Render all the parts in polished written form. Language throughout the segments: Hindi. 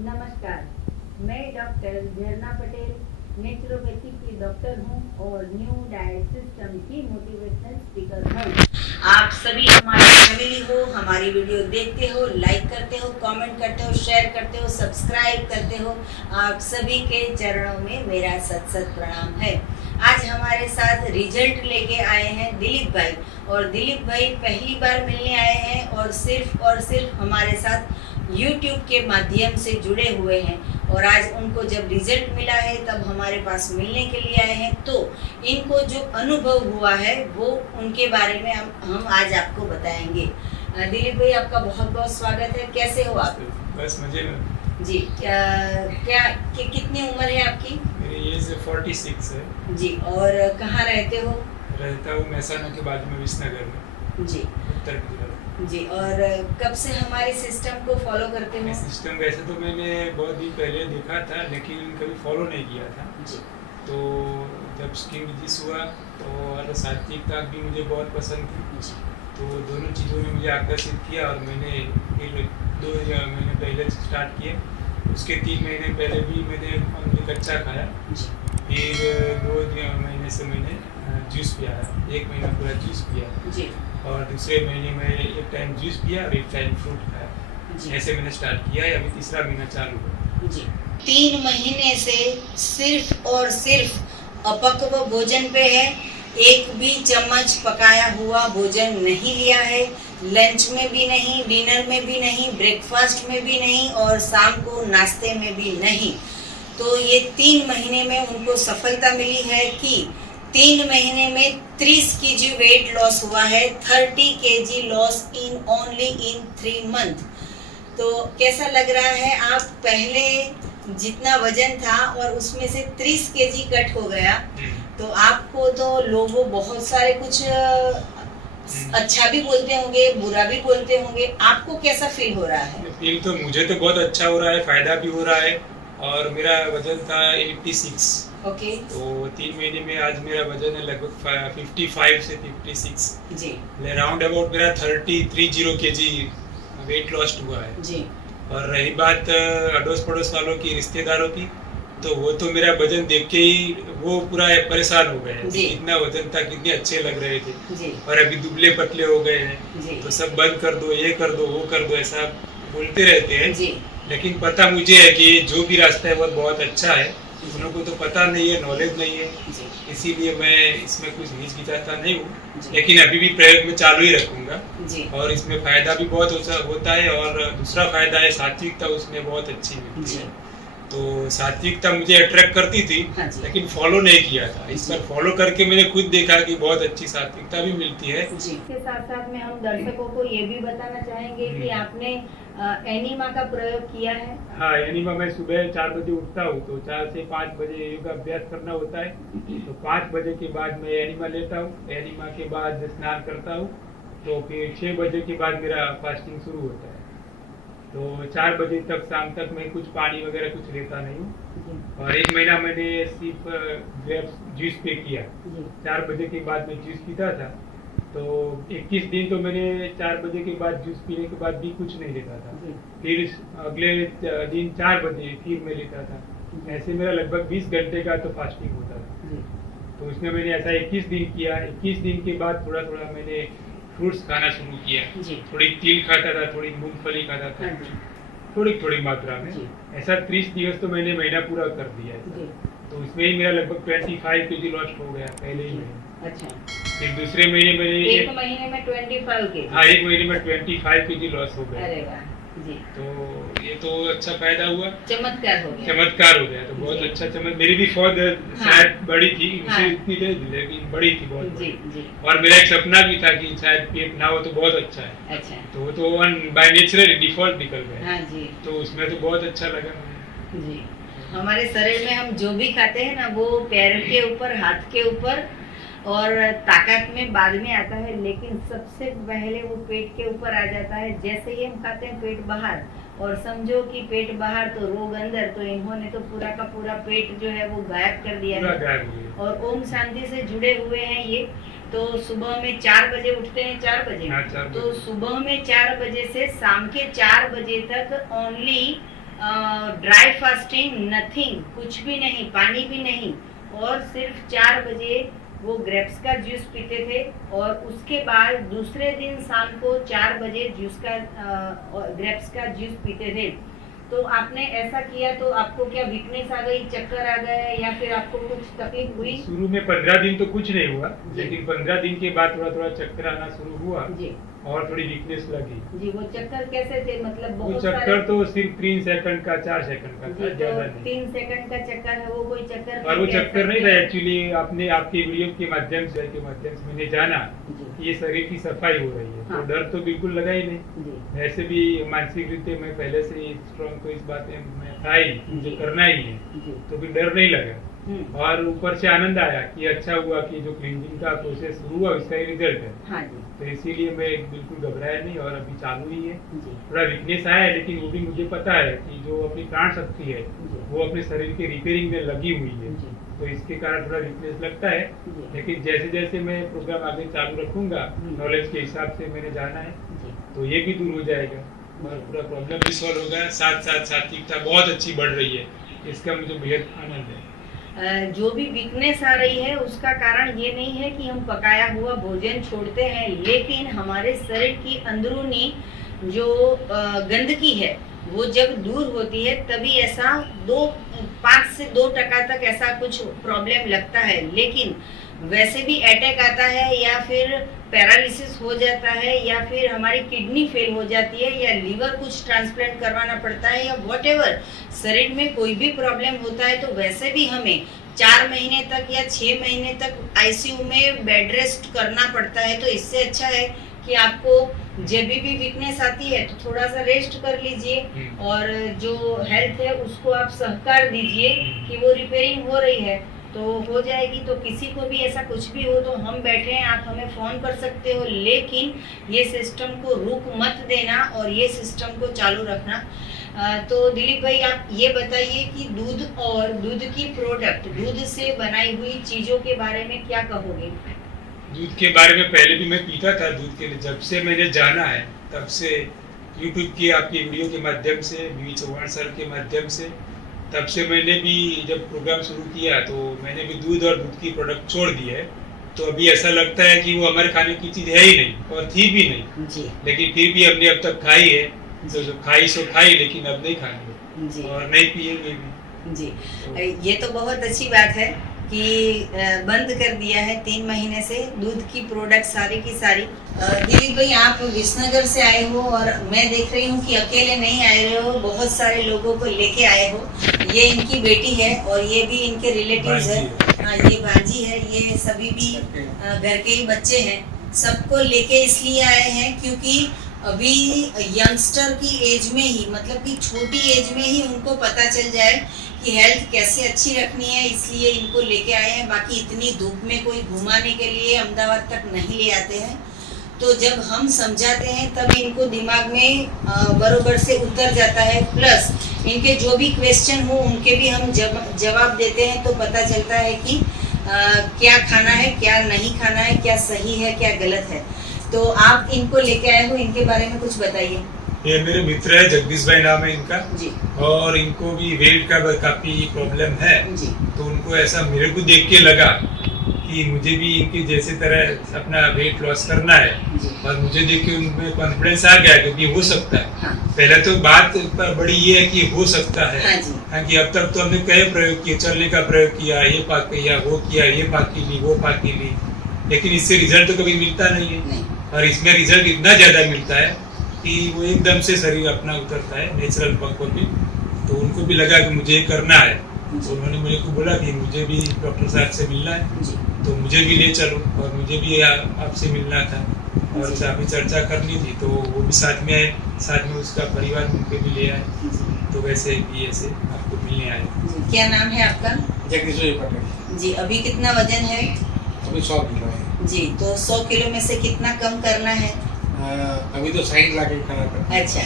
नमस्कार, मैं डॉक्टर झरना पटेल नेचुरोपैथी की डॉक्टर हूँ और न्यू डाइट सिस्टम की मोटिवेशनल स्पीकर हूँ। आप सभी हमारी फैमिली हो, हमारी वीडियो देखते हो, लाइक करते हो, कमेंट करते हो, शेयर करते हो, सब्सक्राइब करते हो। आप सभी के चरणों में मेरा सत सत प्रणाम है। आज हमारे साथ रिजल्ट लेके आए हैं दिलीप भाई, और दिलीप भाई पहली बार मिलने आए हैं और सिर्फ हमारे साथ YouTube के माध्यम से जुड़े हुए हैं, और आज उनको जब रिजल्ट मिला है तब हमारे पास मिलने के लिए आए हैं। तो इनको जो अनुभव हुआ है वो उनके बारे में हम आज आपको बताएंगे। दिलीप भाई, आपका बहुत बहुत स्वागत है। कैसे हो आप? बस मजे में जी। कितनी उम्र है आपकी? मेरी एज 46 है जी। और कहाँ रहते हो? रहता हूँ महसाना के बाजू में विसनगर में। जी, उत्तर गुजरात जी। और कब से हमारे सिस्टम को फॉलो करते हो? सिस्टम वैसे तो मैंने बहुत दिन पहले देखा था, लेकिन कभी फॉलो नहीं किया था। जी। तो जब स्किन डिजीज हुआ तो और सात्विकता भी मुझे बहुत पसंद थी, तो दोनों चीज़ों ने मुझे आकर्षित किया और मैंने फिर 2 महीने पहले स्टार्ट किए। उसके 3 महीने पहले भी मैंने अमृत कच्चा खाया, फिर 2 महीने से मैंने जूस पिया है। 1 महीना पूरा जूस पिया जी। और दूसरे महीने में एक टाइम जूस पिया और एक टाइम फ्रूट खाया। ऐसे मैंने स्टार्ट किया है, अभी तीसरा महीना चालू है। जी। 3 महीने से सिर्फ और सिर्फ अपक्व भोजन पे है। एक भी चम्मच पकाया हुआ भोजन नहीं लिया है, लंच में भी नहीं, डिनर में भी नहीं, ब्रेकफास्ट में भी नहीं और शाम को नाश्ते में भी नहीं। तो ये 3 महीने में उनको सफलता मिली है कि 3 महीने में 30 kg वेट लॉस हुआ है, 30 kg loss in only in 3 month. तो कैसा लग रहा है? आप पहले जितना वजन था और उसमें से 30 kg कट हो गया, तो आपको तो लोगों बहुत सारे कुछ अच्छा भी बोलते होंगे, बुरा भी बोलते होंगे। आपको कैसा फील हो रहा है? फील तो मुझे तो बहुत अच्छा हो रहा है, फायदा भी हो रहा है। और मेरा वजन था 86। ओके। तो 3 महीने में आज मेरा वजन है लगभग 55 से 56 जी। राउंड अबाउट मेरा 30 kg वेट लॉस हुआ है जी। और रही बात अड़ोस पड़ोस वालों की, रिश्तेदारों की, तो वो तो मेरा वजन देख के ही वो पूरा परेशान हो गए हैं। कितना वजन था, कितने अच्छे लग रहे थे जी। और अभी दुबले पतले हो गए हैं जी। तो सब बंद कर दो, ये कर दो, वो कर दो, ऐसा बोलते रहते हैं जी। लेकिन पता मुझे है कि जो भी रास्ता है वो बहुत अच्छा है। उन को तो पता नहीं है, नॉलेज नहीं है, इसीलिए मैं इसमें कुछ हिचकिचाता नहीं हूँ, लेकिन अभी भी प्रयोग में चालू ही रखूंगा। और इसमें फायदा भी बहुत होता है और दूसरा फायदा है सात्विकता उसमें बहुत अच्छी मिलती है। तो सात्विकता मुझे अट्रैक्ट करती थी, लेकिन फॉलो नहीं किया था। इस पर फॉलो करके मैंने खुद देखा कि बहुत अच्छी सात्विकता भी मिलती है। इसके साथ साथ में हम दर्शकों को ये भी बताना चाहेंगे कि आपने एनिमा का प्रयोग किया है। हाँ, एनिमा मैं सुबह 4 बजे उठता हूँ, तो 4 से 5 बजे योगा अभ्यास करना होता है। तो 5 बजे के बाद मैं एनिमा लेता हूँ, एनिमा के बाद स्नान करता हूँ, तो फिर 6 बजे के बाद मेरा फास्टिंग शुरू होता है। तो 4 बजे तक शाम तक मैं कुछ पानी वगैरह कुछ लेता नहीं हूँ। और 1 महीना मैंने सिर्फ ग्रेप्स जूस पे किया। 4 बजे के बाद मैं जूस पीता था, तो 21 दिन तो मैंने 4 बजे के बाद जूस पीने के बाद भी कुछ नहीं लेता था। फिर अगले दिन 4 बजे फिर मैं लेता था। ऐसे मेरा लगभग 20 घंटे का तो फास्टिंग होता था। तो उसमें मैंने ऐसा 21 दिन किया। 21 दिन के बाद थोड़ा थोड़ा मैंने फ्रूट्स खाना शुरू किया। थोड़ी तिल खाता था, थोड़ी मूंगफली खाता था, थोड़ी थोड़ी मात्रा में। ऐसा 30 दिवस तो मैंने महीना पूरा कर दिया है। तो उसमें ही मेरा लगभग 25 kg लॉस हो गया पहले ही महीने। अच्छा। फिर दूसरे महीने मैंने एक महीने में 25 kg। हाँ, 1 महीने में 25 kg लॉस हो गया। अरे वाह जी। तो ये तो अच्छा फायदा हुआ, चमत्कार हो गया। चमत्कार हो गया। तो बहुत अच्छा चमत्कार। मेरी भी फौज शायद बड़ी थी, उनसे इतनी नहीं, लेकिन बड़ी थी बहुत। जी जी। और मेरा एक सपना भी था कि शायद पेट ना हो तो बहुत अच्छा है। अच्छा। तो वो तो बाय नेचुरल डिफॉल्ट निकल गया। हाँ जी। तो उसमें तो बहुत अच्छा लगा मुझे जी। हमारे शरीर में हम जो भी खाते हैं ना, वो पैर के ऊपर, हाथ के ऊपर और ताकत में बाद में आता है, लेकिन सबसे पहले वो पेट के ऊपर आ जाता है। जैसे ही हम खाते हैं पेट बाहर, और समझो कि पेट बाहर तो रोग अंदर, तो इन्होंने तो पूरा का पूरा पेट जो है वो गायब कर दिया है। और ओम शांति से जुड़े हुए हैं ये। तो सुबह में 4 बजे उठते हैं, 4 बजे। तो सुबह में 4 बजे से शाम के 4 बजे तक ओनली ड्राई फास्टिंग, नथिंग, कुछ भी नहीं, पानी भी नहीं, और सिर्फ 4 बजे वो ग्रेप्स का जूस पीते थे, और उसके बाद दूसरे दिन शाम को 4 बजे ग्रेप्स का जूस पीते थे। तो आपने ऐसा किया तो आपको क्या वीकनेस आ गई, चक्कर आ गए, या फिर आपको कुछ तकलीफ हुई? शुरू में 15 दिन तो कुछ नहीं हुआ, जी। लेकिन 15 दिन के बाद थोड़ा थोड़ा चक्कर आना शुरू हुआ जी और थोड़ी वीकनेस लगी। जी, वो चक्कर कैसे थे, मतलब वो बहुत चक्कर सारे? तो सिर्फ 3 सेकंड का 4 सेकंड का जी, था, तो ज्यादा नहीं। 3 सेकंड का चक्कर है, वो कोई चक्कर और वो नहीं, चक्कर नहीं कैसा था है? एक्चुअली, आपने आपके वीडियो के माध्यम से मैंने जाना जी कि ये शरीर की सफाई हो रही है। हाँ। तो डर तो बिल्कुल लगा ही नहीं। जी ऐसे भी मानसिक रीते मैं पहले से ही स्ट्रॉन्ग, तो इस बात में था ही, मुझे जी। करना ही है, जी तो फिर डर नहीं लगा। हम्म, और ऊपर से आनंद आया कि अच्छा हुआ कि जो क्लींजिंग का प्रोसेस शुरू हुआ इसका ही रिजल्ट है। हाँ जी तो इसीलिए मैं बिल्कुल घबराया नहीं, और अभी चालू ही है। जी थोड़ा वीकनेस आया है, लेकिन वो भी मुझे पता है कि जो अपनी प्राण शक्ति है जी वो अपने शरीर के रिपेयरिंग में लगी हुई है, जी तो इसके कारण थोड़ा वीकनेस लगता है। जी लेकिन जैसे जैसे मैं प्रोग्राम आगे चालू रखूंगा, नॉलेज के हिसाब से मैंने जाना है, जी तो ये भी दूर हो जाएगा और पूरा प्रॉब्लम भी सॉल्व होगा। साथ साथ सात्विकता बहुत अच्छी बढ़ रही है, इसका मुझे बेहद आनंद है। जो भी वीकनेस आ रही है उसका कारण ये नहीं है कि हम पकाया हुआ भोजन छोड़ते हैं, लेकिन हमारे शरीर की अंदरूनी जो गंदगी है वो जब दूर होती है तभी ऐसा 5 से 2% तक ऐसा कुछ प्रॉब्लम लगता है। लेकिन वैसे भी अटैक आता है, या फिर पैरालिसिस हो जाता है, या फिर हमारी किडनी फेल हो जाती है, या लीवर कुछ ट्रांसप्लांट करवाना पड़ता है, या व्हाटएवर शरीर में कोई भी प्रॉब्लम होता है, तो वैसे भी हमें 4 महीने तक या 6 महीने तक आईसीयू में बेड रेस्ट करना पड़ता है। तो इससे अच्छा है कि आपको जब भी वीकनेस आती है तो थोड़ा सा रेस्ट कर लीजिए, और जो हेल्थ है उसको आप सहकार दीजिए कि वो रिपेयरिंग हो रही है तो हो जाएगी। तो किसी को भी ऐसा कुछ भी हो तो हम बैठे हैं, आप हमें फोन कर सकते हो, लेकिन ये सिस्टम को रुक मत देना और ये सिस्टम को चालू रखना। तो दिलीप भाई, आप ये बताइए कि दूध और दूध की प्रोडक्ट, दूध से बनाई हुई चीजों के बारे में क्या कहोगे? दूध के बारे में पहले भी मैं पीता था दूध के लिए, जब से मैंने जाना है तब से यूट्यूब की आपकी वीडियो के माध्यम से, बीवी चौहान सर के माध्यम से, तब से मैंने भी जब प्रोग्राम शुरू किया तो मैंने भी दूध और दूध की प्रोडक्ट छोड़ दी है। तो अभी ऐसा लगता है कि वो हमारे खाने की चीज़ है ही नहीं और थी भी नहीं जी लेकिन फिर भी हमने अब तक खाई है, तो जो खाई सो खाई, लेकिन अब नहीं खानी जी और नहीं पिएंगे भी। जी, ये तो बहुत अच्छी बात है कि बंद कर दिया है 3 महीने से दूध की प्रोडक्ट सारी की सारी। दिलीप भाई, आप विसनगर से आए हो और मैं देख रही हूँ कि अकेले नहीं आए हो, बहुत सारे लोगों को लेके आए हो। ये इनकी बेटी है और ये भी इनके रिलेटिव्स है। हाँ, ये भांजी है, ये सभी भी घर के ही बच्चे हैं। सबको लेके इसलिए आए हैं क्योंकि अभी यंगस्टर की एज में ही, मतलब कि छोटी एज में ही उनको पता चल जाए कि हेल्थ कैसे अच्छी रखनी है, इसलिए इनको लेके आए हैं। बाकी इतनी धूप में कोई घुमाने के लिए अहमदाबाद तक नहीं ले आते हैं। तो जब हम समझाते हैं तब इनको दिमाग में बरोबर से उतर जाता है। प्लस इनके जो भी क्वेश्चन हो उनके भी हम जवाब देते हैं, तो पता चलता है कि क्या खाना है, क्या नहीं खाना है, क्या सही है, क्या गलत है। तो आप इनको लेके आए हो, इनके बारे में कुछ बताइए। ये मेरे मित्र है, जगदीश भाई नाम है इनका जी और इनको भी वेट का काफी प्रॉब्लम है। जी तो उनको ऐसा मेरे को देख के लगा कि मुझे भी इनके जैसे तरह अपना वेट लॉस करना है जी और मुझे देख के उनमें कॉन्फिडेंस आ गया कि हो सकता है। हाँ पहले तो बात बड़ी ये है कि हो सकता है। हाँ जी हाँ, कि अब तक तो हमने कई प्रयोग किए, चलने का प्रयोग किया, ये पाक किया, वो किया, ये पाकी ली, वो पाकी ली, लेकिन इससे रिजल्ट तो कभी मिलता नहीं है। नहीं और इसमें रिजल्ट इतना ज्यादा मिलता है कि वो एकदम से शरीर अपना उतरता है नेचुरल पंखों पे। तो उनको भी लगा कि मुझे ये करना है, तो उन्होंने मुझे को बोला कि मुझे भी डॉक्टर साहब से मिलना है, जी तो मुझे भी ले चलो। और मुझे भी आपसे मिलना था और काफी चर्चा करनी थी, तो वो भी साथ में आए, साथ में उसका परिवार उनके भी ले आए। तो वैसे भी ऐसे आपको मिलने आए। जी। क्या नाम है आपका? जगदीश पटेल। जी, अभी कितना वजन है? अभी 100 किलो है। जी, तो 100 किलो में से कितना कम करना है? अभी तो 60 लाख खाना पड़ता है। अच्छा,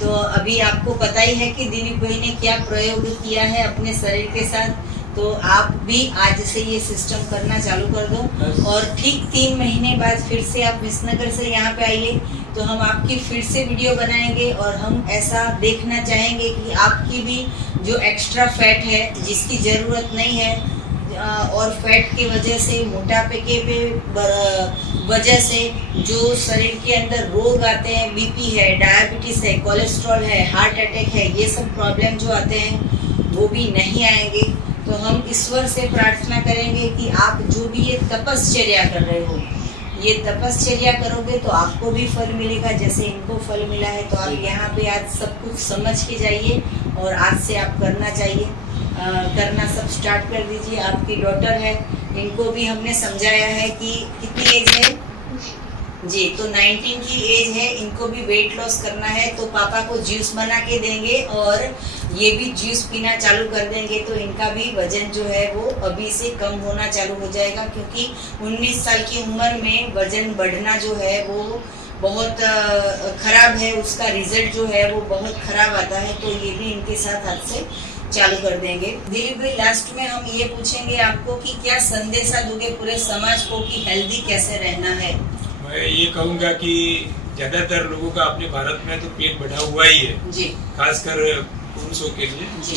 तो अभी आपको पता ही है कि दिलीप भाई ने क्या प्रयोग किया है अपने शरीर के साथ। तो आप भी आज से ये सिस्टम करना चालू कर दो और ठीक 3 महीने बाद फिर से आप विसनगर से यहाँ पे आइए। तो हम आपकी फिर से वीडियो बनाएंगे और हम ऐसा देखना चाहेंगे कि आपकी भी जो एक्स्ट्रा फैट है जिसकी ज़रूरत नहीं है और फैट की वजह से मोटापे के वजह से जो शरीर के अंदर रोग आते हैं, बीपी है, डायबिटीज़ है, कोलेस्ट्रॉल है, हार्ट अटैक है, ये सब प्रॉब्लम जो आते हैं वो भी नहीं आएंगे। तो हम ईश्वर से प्रार्थना करेंगे कि आप जो भी ये तपश्चर्या कर रहे हो, ये तपश्चर्या करोगे तो आपको भी फल मिलेगा जैसे इनको फल मिला है। तो आप यहाँ पे आज सब कुछ समझ के जाइए और आज से आप करना चाहिए, करना सब स्टार्ट कर दीजिए। आपकी डॉटर है, इनको भी हमने समझाया है कि कितनी एज है जी, तो 19 की एज है, इनको भी वेट लॉस करना है तो पापा को जूस बना के देंगे और ये भी जूस पीना चालू कर देंगे तो इनका भी वजन जो है वो अभी से कम होना चालू हो जाएगा, क्योंकि 19 साल की उम्र में वजन बढ़ना जो है वो बहुत खराब है, उसका रिजल्ट जो है वो बहुत खराब आता है। तो ये भी इनके साथ आज से चालू कर देंगे। दिलीप भाई, लास्ट में हम ये पूछेंगे आपको कि क्या संदेशा दोगे पूरे समाज को कि हेल्दी कैसे रहना है? मैं ये कहूँगा कि ज्यादातर लोगों का अपने भारत में तो पेट बढ़ा हुआ ही है जी, खासकर पुरुषों के लिए जी,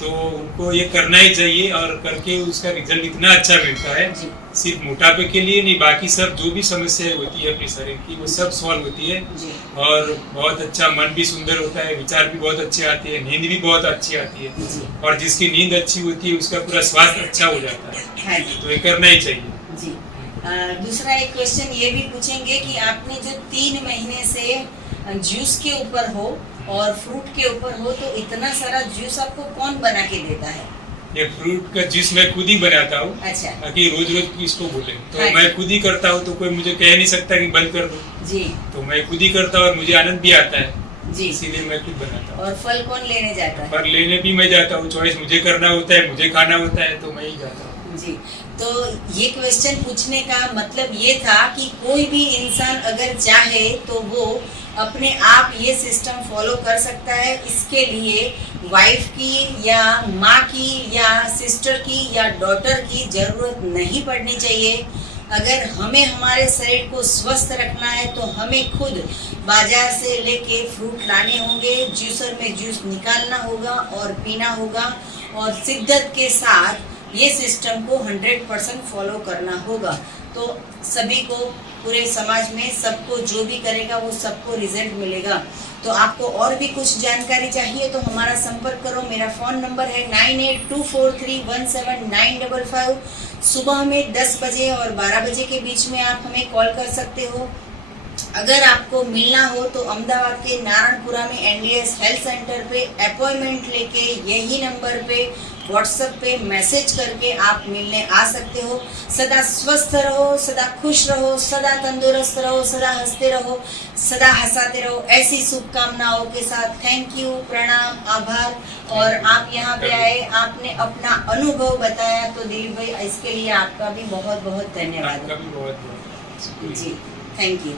तो उनको ये करना ही चाहिए और करके उसका रिजल्ट इतना अच्छा मिलता है। जी, सिर्फ मोटापे के लिए नहीं, बाकी सब जो भी समस्याएं होती है अपने शरीर की वो सब सॉल्व होती है जी, और बहुत अच्छा मन भी सुंदर होता है, विचार भी बहुत अच्छे आते हैं, नींद भी बहुत अच्छी आती है जी, और जिसकी नींद अच्छी होती है उसका पूरा स्वास्थ्य अच्छा हो जाता है। हाँ जी, तो ये करना ही चाहिए जी। दूसरा एक क्वेश्चन ये भी पूछेंगे कि आपने जो 3 महीने से जूस के ऊपर हो और फ्रूट के ऊपर हो तो इतना सारा जूस आपको कौन बना के देता है? ये फ्रूट का जूस मैं खुद ही बनाता हूँ अच्छा, ताकि रोज रोज किसको बोले, तो हाँ। मैं खुद ही करता हूँ तो कोई मुझे कह नहीं सकता कि बंद कर दो, जी, तो मैं खुद ही करता हूँ और मुझे आनंद भी आता है, जी। इसीलिए मैं खुद बनाता हूँ। और फल कौन लेने जाता है? पर लेने भी मैं जाता हूँ, चॉइस मुझे करना होता है, मुझे खाना होता है तो मैं ही जाता हूँ। जी, तो ये क्वेश्चन पूछने का मतलब ये था कि कोई भी इंसान अगर चाहे तो वो अपने आप ये सिस्टम फॉलो कर सकता है। इसके लिए वाइफ की या माँ की या सिस्टर की या डॉटर की ज़रूरत नहीं पड़नी चाहिए। अगर हमें हमारे शरीर को स्वस्थ रखना है तो हमें खुद बाजार से लेके फ्रूट लाने होंगे, जूसर में जूस निकालना होगा और पीना होगा और शिद्दत के साथ ये सिस्टम को 100% फॉलो करना होगा। तो सभी को, पूरे समाज में सबको जो भी करेगा वो सबको रिजल्ट मिलेगा। तो आपको और भी कुछ जानकारी चाहिए तो हमारा संपर्क करो। मेरा फ़ोन नंबर है 9824317955। सुबह में 10 बजे और 12 बजे के बीच में आप हमें कॉल कर सकते हो। अगर आपको मिलना हो तो अहमदाबाद के नारायणपुरा में एनडीएस हेल्थ सेंटर पे अपॉइंटमेंट लेके यही नंबर पे व्हाट्सएप पे मैसेज करके आप मिलने आ सकते हो। सदा स्वस्थ रहो, सदा खुश रहो, सदा तंदुरुस्त रहो, सदा हंसते रहो, सदा हंसाते रहो, ऐसी शुभकामनाओं के साथ थैंक यू, प्रणाम, आभार। और आप यहाँ पे आए, आपने अपना अनुभव बताया तो दिलीप भाई इसके लिए आपका भी बहुत बहुत धन्यवाद। आपका भी बहुत बहुत जी, थैंक यू।